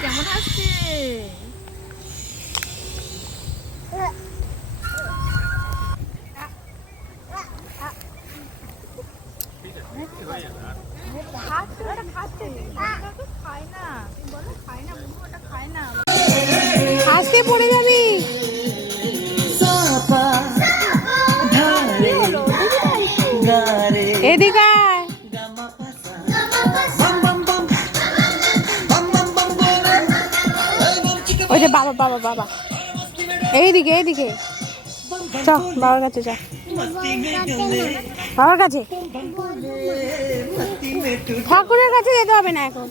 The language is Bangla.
কেমন আসছে? আজকে পড়ে যাবি। এদিকে ওই যে বাবা বাবা বাবা এইদিকে এইদিকে চ বাবার কাছে চ বাবার কাছে ঠাকুরের কাছে যেতে হবে না এখন।